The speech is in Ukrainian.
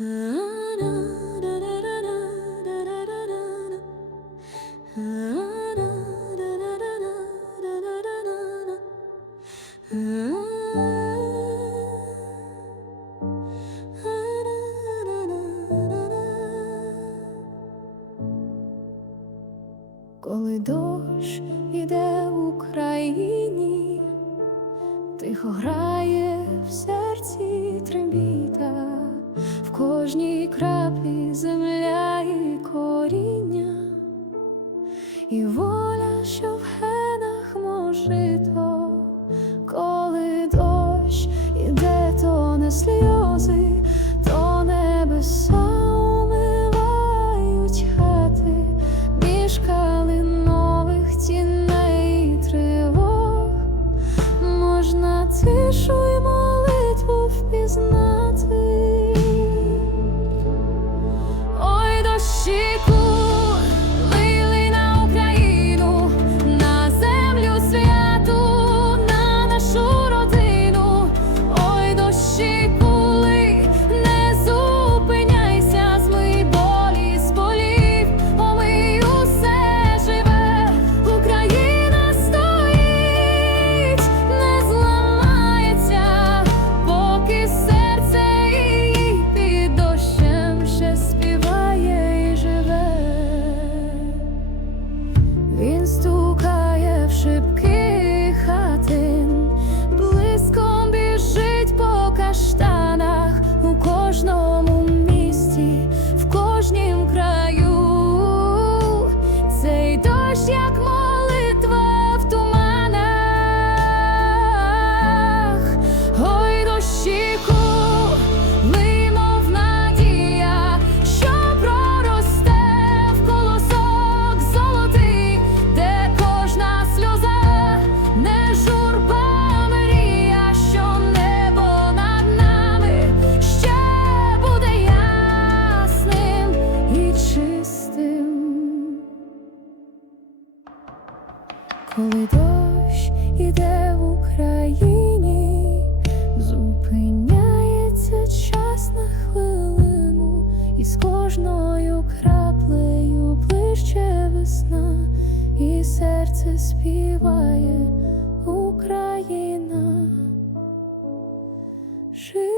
Коли дощ іде в Україні, тихо грає в серці трембіта, в кожній краплі земля і коріння, і воля, що в генах можито, журба мрія, що небо над нами ще буде ясним і чистим. Коли дощ іде в Україні, зупиняється час на хвилину, і з кожною краплею ближче весна, і серце співає Je suis...